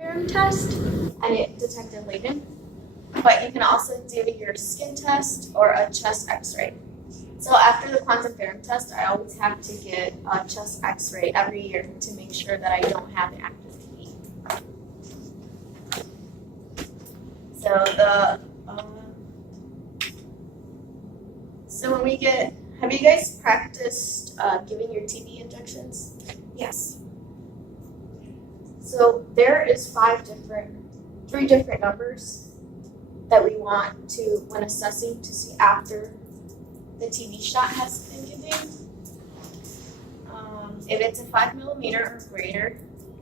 serum test and it detected latent, but you can also do your skin test or a chest x-ray. So after the quantum serum test, I always have to get a chest x-ray every year to make sure that I don't have an active TB. So when we get, have you guys practiced giving your TB injections? Yes. So there is three different numbers that we want to, when assessing, to see after the TB shot has been given. If it's a 5 millimeter or greater,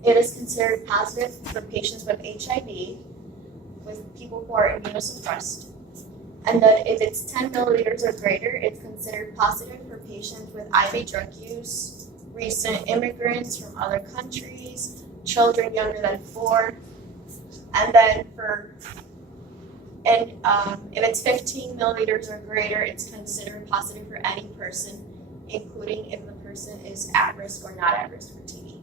it is considered positive for patients with HIV, with people who are immunosuppressed. And then if it's 10 milliliters or greater, it's considered positive for patients with IV drug use, recent immigrants from other countries, children younger than 4. And then if it's 15 milliliters or greater, it's considered positive for any person, including if the person is at risk or not at risk for TB.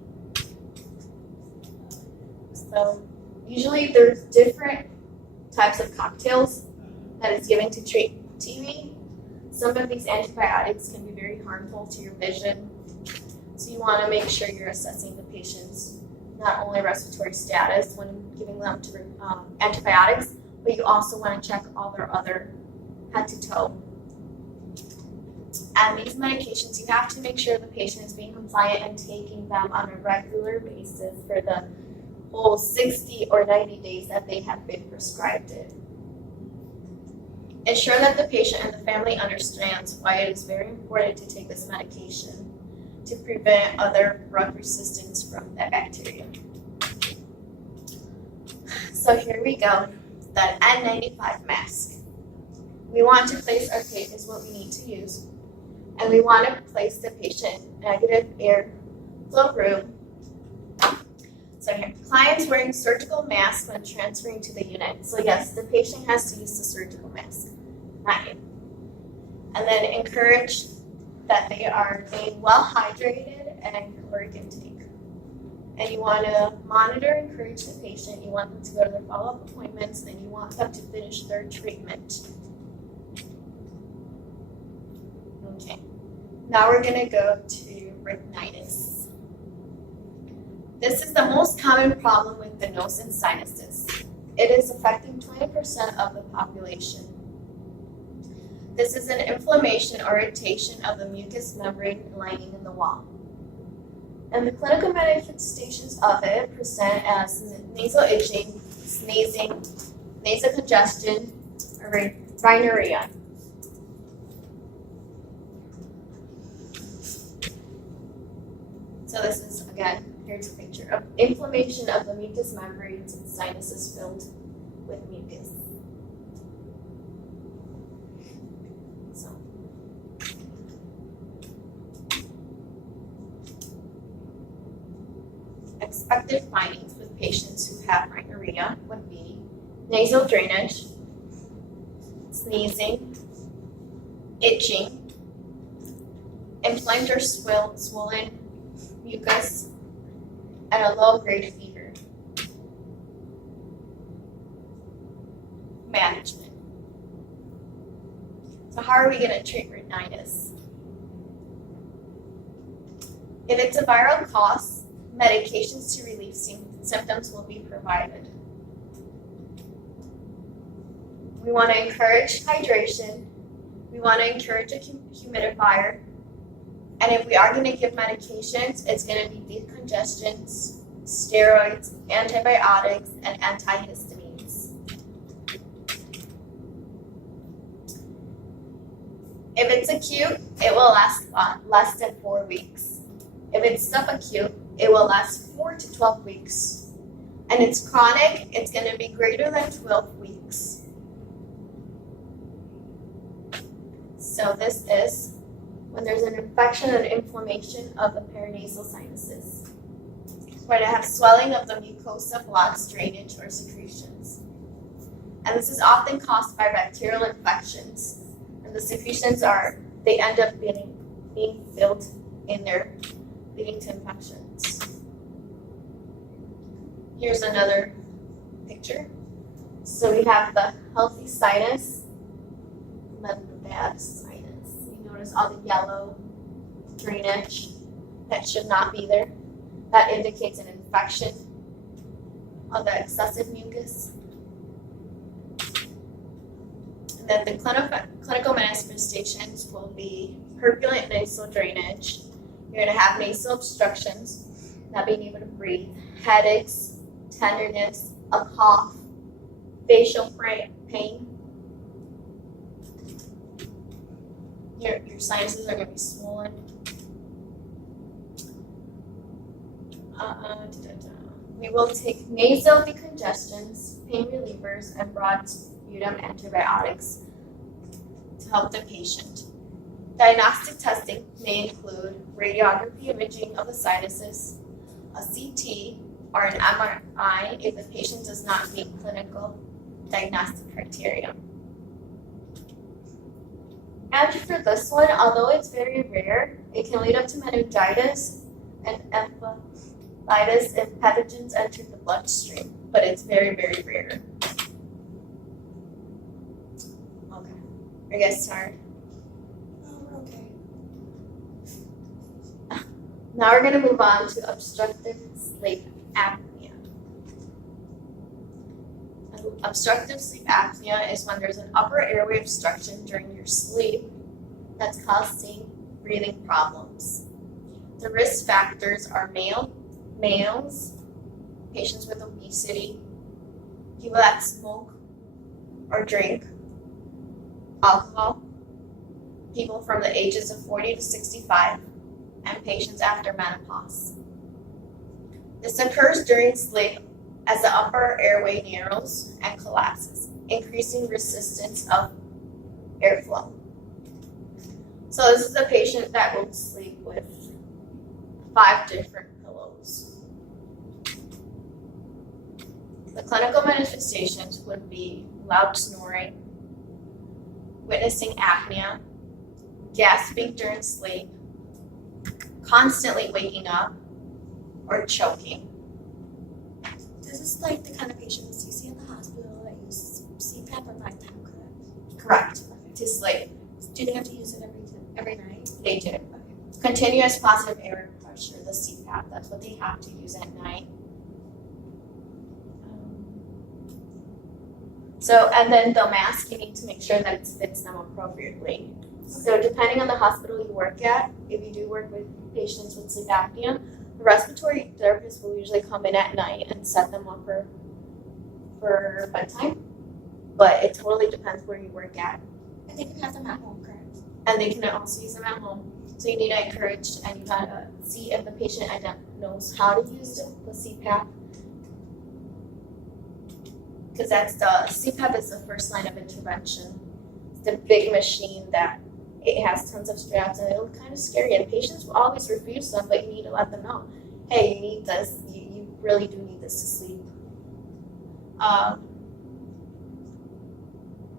So usually there's different types of cocktails that is given to treat TB. Some of these antibiotics can be very harmful to your vision. So you want to make sure you're assessing the patient's not only respiratory status when giving them antibiotics, but you also want to check all their other head to toe. And these medications, you have to make sure the patient is being compliant and taking them on a regular basis for the whole 60 or 90 days that they have been prescribed it. Ensure that the patient and the family understands why it is very important to take this medication to prevent other drug resistance from that bacteria. So here we go, that N95 mask. We want to place our patient, is what we need to use, and we want to place the patient in negative airflow room. So here, clients wearing surgical masks when transferring to the unit. So yes, the patient has to use the surgical mask, not you. And then encourage that they are being well hydrated and caloric intake. And you want to monitor and encourage the patient. You want them to go to their follow-up appointments, and you want them to finish their treatment. Okay, now we're going to go to rhinitis. This is the most common problem with the nose and sinuses. It is affecting 20% of the population. This is an inflammation or irritation of the mucous membrane lining in the wall. And the clinical manifestations of it present as nasal itching, sneezing, nasal congestion, or rhinorrhea. So this is, again, here's a picture of inflammation of the mucous membranes and sinuses filled with mucus. So, expected findings with patients who have rhinorrhea would be nasal drainage, sneezing, itching, inflamed or swollen mucus, and a low-grade fever. Management. So how are we going to treat rhinitis? If it's a viral cause, medications to relieve symptoms will be provided. We want to encourage hydration. We want to encourage a humidifier. And if we are going to give medications, it's going to be decongestants, steroids, antibiotics, and antihistamines. If it's acute, it will last less than 4 weeks. If it's subacute, it will last 4 to 12 weeks. And it's chronic, it's going to be greater than 12 weeks. So this is when there's an infection and inflammation of the paranasal sinuses. Where they have swelling of the mucosa, blocks drainage, or secretions. And this is often caused by bacterial infections. And the secretions they end up being filled in there, leading to infections. Here's another picture. So we have the healthy sinus and then the bad sinus. You notice all the yellow drainage that should not be there. That indicates an infection of the excessive mucus. And then the clinical manifestations will be turbulent nasal drainage. You're going to have nasal obstructions, not being able to breathe, headaches, tenderness, a cough, facial pain. Your sinuses are going to be swollen. We will take nasal decongestants, pain relievers, and broad sputum antibiotics to help the patient. Diagnostic testing may include radiography imaging of the sinuses, a CT, or an MRI if the patient does not meet clinical diagnostic criteria. And for this one, although it's very rare, it can lead up to meningitis and encephalitis if pathogens enter the bloodstream, but it's very, very rare. Okay. Are you guys tired? Oh, okay. Now we're going to move on to obstructive sleep apnea. Obstructive sleep apnea is when there's an upper airway obstruction during your sleep that's causing breathing problems. The risk factors are males, patients with obesity, people that smoke or drink alcohol, people from the ages of 40 to 65, and patients after menopause. This occurs during sleep as the upper airway narrows and collapses, increasing resistance of airflow. So this is a patient that will sleep with 5 different pillows. The clinical manifestations would be loud snoring, witnessing apnea, gasping during sleep, constantly waking up, or choking. This is like the kind of patients you see in the hospital that use CPAP or BiPAP, correct? Correct. Okay. To sleep. Do they have to use it every night? They do. Okay. Continuous positive air pressure, the CPAP, that's what they have to use at night. And then the mask, you need to make sure that it fits them appropriately. So depending on the hospital you work at, if you do work with patients with sleep apnea, the respiratory therapist will usually come in at night and set them up for bedtime. But it totally depends where you work at. And they can have them at home, correct? And they can also use them at home. So you need to encourage and you gotta see if the patient knows how to use the CPAP. Because the CPAP is the first line of intervention. It's the big machine that it has tons of straps and it looks kind of scary. And patients will always refuse them, but you need to let them know, hey, you need this. You really do need this to sleep.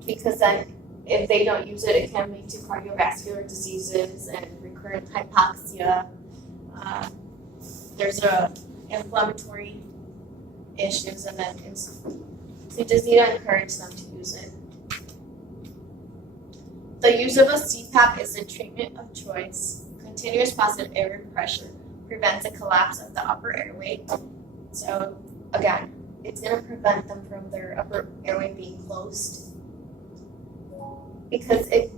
Because then if they don't use it, it can lead to cardiovascular diseases and recurrent hypoxia. There's inflammatory issues and then so you just need to encourage them to use it. The use of a CPAP is the treatment of choice. Continuous positive airway pressure prevents a collapse of the upper airway. So again, it's going to prevent them from their upper airway being closed. Because the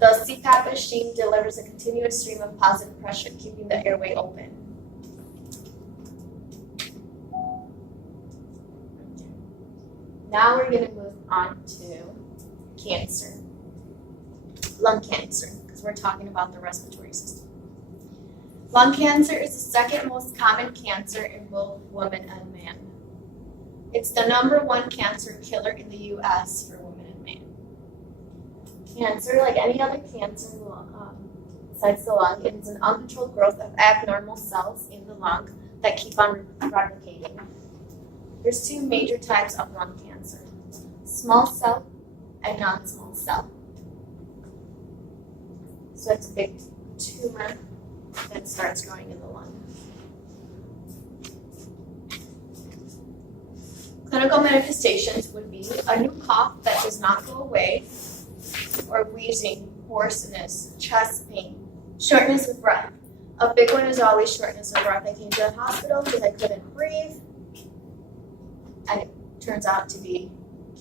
CPAP machine delivers a continuous stream of positive pressure, keeping the airway open. Now we're going to move on to cancer, lung cancer, because we're talking about the respiratory system. Lung cancer is the second most common cancer in both women and men. It's the #1 cancer killer in the U.S. for women and men. Cancer, like any other cancer besides the lung, it is an uncontrolled growth of abnormal cells in the lung that keep on replicating. There's 2 major types of lung cancer, small cell and non-small cell. So it's a big tumor that starts growing in the lung. Clinical manifestations would be a new cough that does not go away, or wheezing, hoarseness, chest pain, shortness of breath. A big one is always shortness of breath. I came to the hospital because I couldn't breathe, and it turns out to be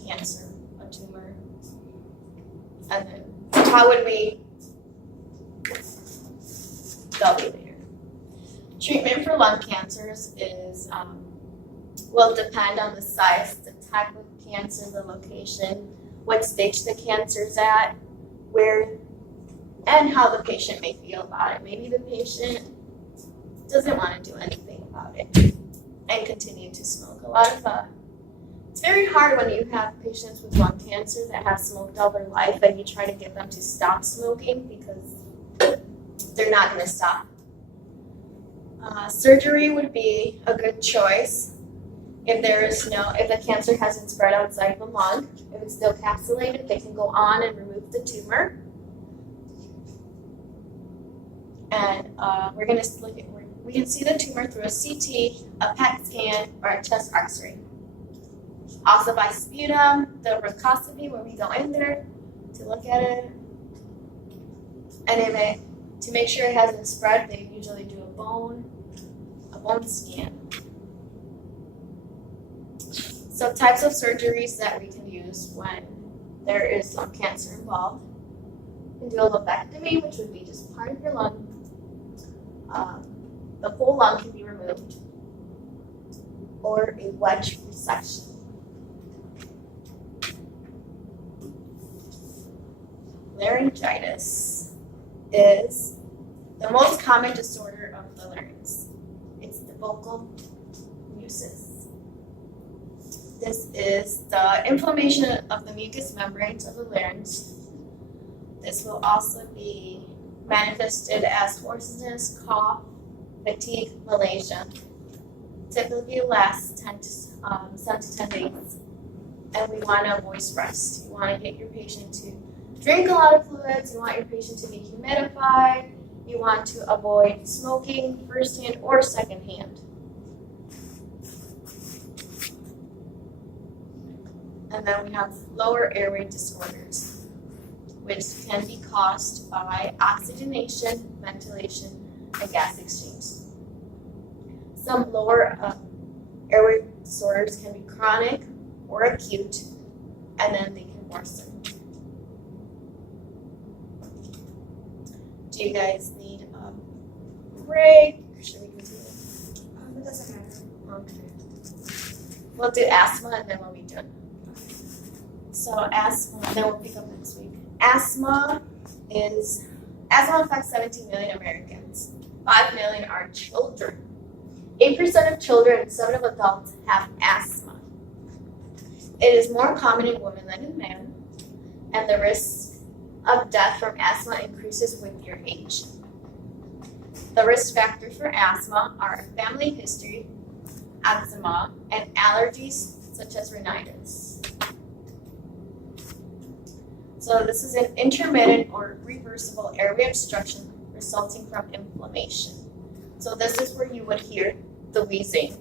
cancer, a tumor. And then how would we go later? Treatment for lung cancers is will depend on the size, the type of cancer, the location, what stage the cancer's at, where, and how the patient may feel about it. Maybe the patient doesn't want to do anything about it and continue to smoke. It's very hard when you have patients with lung cancer that have smoked all their life and you try to get them to stop smoking because they're not going to stop. Surgery would be a good choice if the cancer hasn't spread outside the lung. If it's still capsulated, they can go on and remove the tumor. And we can see the tumor through a CT, a PET scan, or a chest X-ray. Also by sputum, the ricoscopy, where we go in there to look at it. And to make sure it hasn't spread, they usually do a bone scan. So types of surgeries that we can use when there is some cancer involved. We can do a lobectomy, which would be just part of your lung. The whole lung can be removed, or a wedge resection. Laryngitis is the most common disorder of the larynx. It's the vocal mucus. This is the inflammation of the mucous membranes of the larynx. This will also be manifested as hoarseness, cough, fatigue, malaise. Typically lasts 7 to 10 days. And we want to avoid stress. You want to get your patient to drink a lot of fluids. You want your patient to be humidified. You want to avoid smoking firsthand or secondhand. And then we have lower airway disorders, which can be caused by oxygenation, ventilation, and gas exchange. Some lower airway disorders can be chronic or acute, and then they can worsen. Do you guys need a break? Should we continue? It doesn't matter. Okay. We'll do asthma and then we'll be done. So asthma, then we'll pick up next week. Asthma affects 17 million Americans. 5 million are children. 8% of children and 7% of adults have asthma. It is more common in women than in men, and the risk of death from asthma increases with your age. The risk factors for asthma are family history, eczema, and allergies such as rhinitis. So this is an intermittent or reversible airway obstruction resulting from inflammation. So this is where you would hear the wheezing.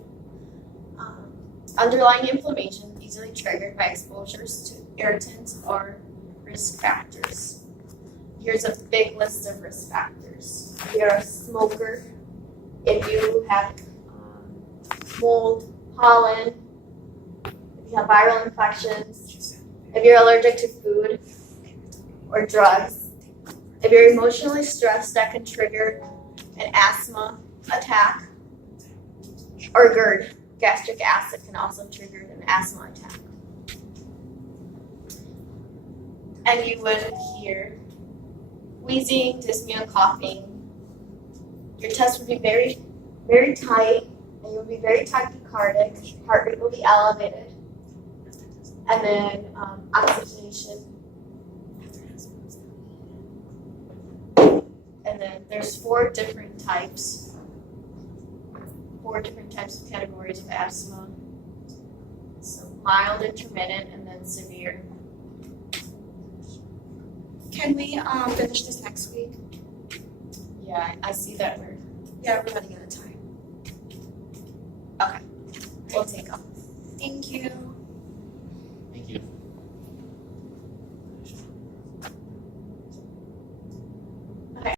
Underlying inflammation easily triggered by exposures to irritants or risk factors. Here's a big list of risk factors. If you're a smoker, if you have mold, pollen, if you have viral infections, if you're allergic to food or drugs, if you're emotionally stressed, that can trigger an asthma attack, or GERD, gastric acid, can also trigger an asthma attack. And you would hear wheezing, dyspnea, coughing. Your chest would be very, very tight, and you would be very tachycardic. Heart rate will be elevated. And then oxygenation. And then there's four different types of categories of asthma. So mild, intermittent, and then severe. Can we finish this next week? Yeah, I see that Yeah, we're running out of time. we'll take off. Thank you.